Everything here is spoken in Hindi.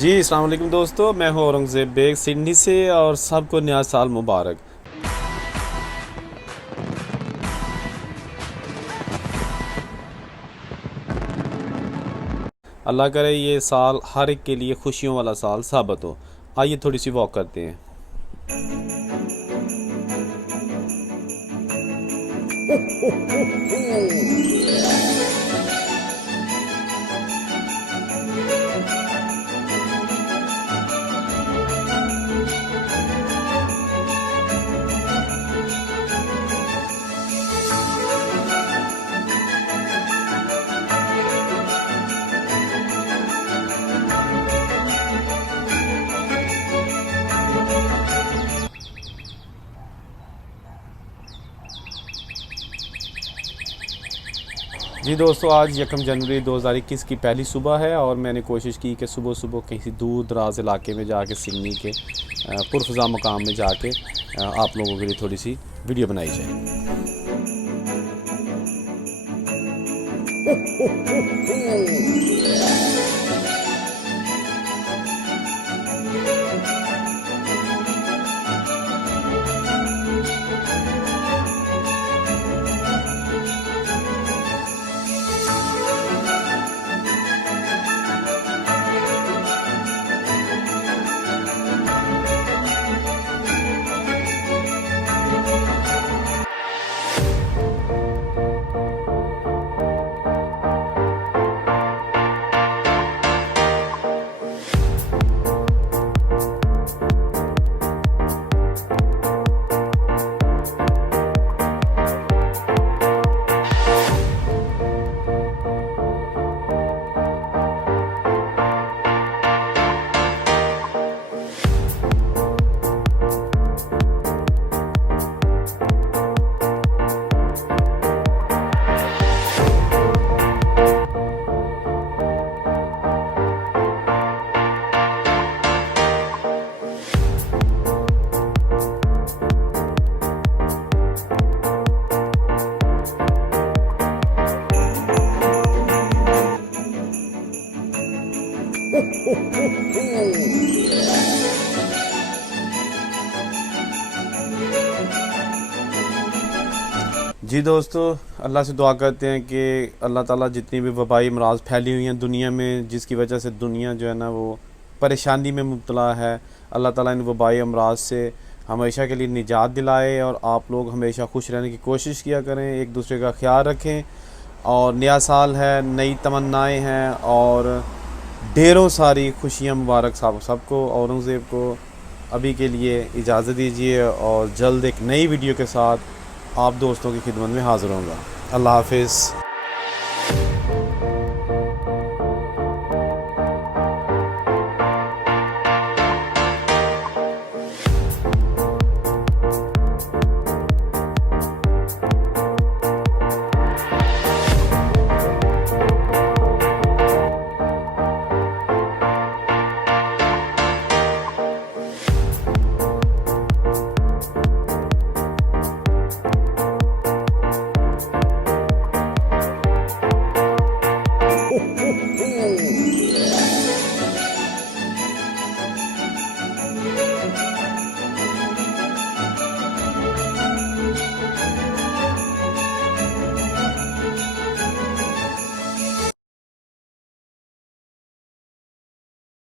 जी अस्सलाम वालेकुम दोस्तों, मैं हूं औरंगज़ेब बेग सिडनी से और सबको नया साल मुबारक। अल्लाह करे ये साल हर एक के लिए खुशियों वाला साल साबित हो। आइए थोड़ी सी वॉक करते हैं। जी दोस्तों, आज 1 जनवरी 2021 की पहली सुबह है और मैंने कोशिश की कि सुबह सुबह किसी दूर दराज इलाके में जाके सिडनी के पुरफ़ज़ा मकाम में जाके आप लोगों के लिए थोड़ी सी वीडियो बनाई जाए। जी दोस्तों, अल्लाह से दुआ करते हैं कि अल्लाह ताला जितनी भी वबाई अमराज़ फैली हुई हैं दुनिया में, जिसकी वजह से दुनिया जो है ना वो परेशानी में मुब्तला है, अल्लाह ताला इन वबाई अमराज़ से हमेशा के लिए निजात दिलाए और आप लोग हमेशा खुश रहने की कोशिश किया करें, एक दूसरे का ख्याल रखें। और नया साल है, नई तमन्नाएँ हैं और ढेरों सारी खुशियाँ मुबारक सबको। औरंगज़ेब को अभी के लिए इजाज़त दीजिए और जल्द एक नई वीडियो के साथ आप दोस्तों की खिदमत में हाज़िर होऊंगा। अल्लाह हाफ़िज़।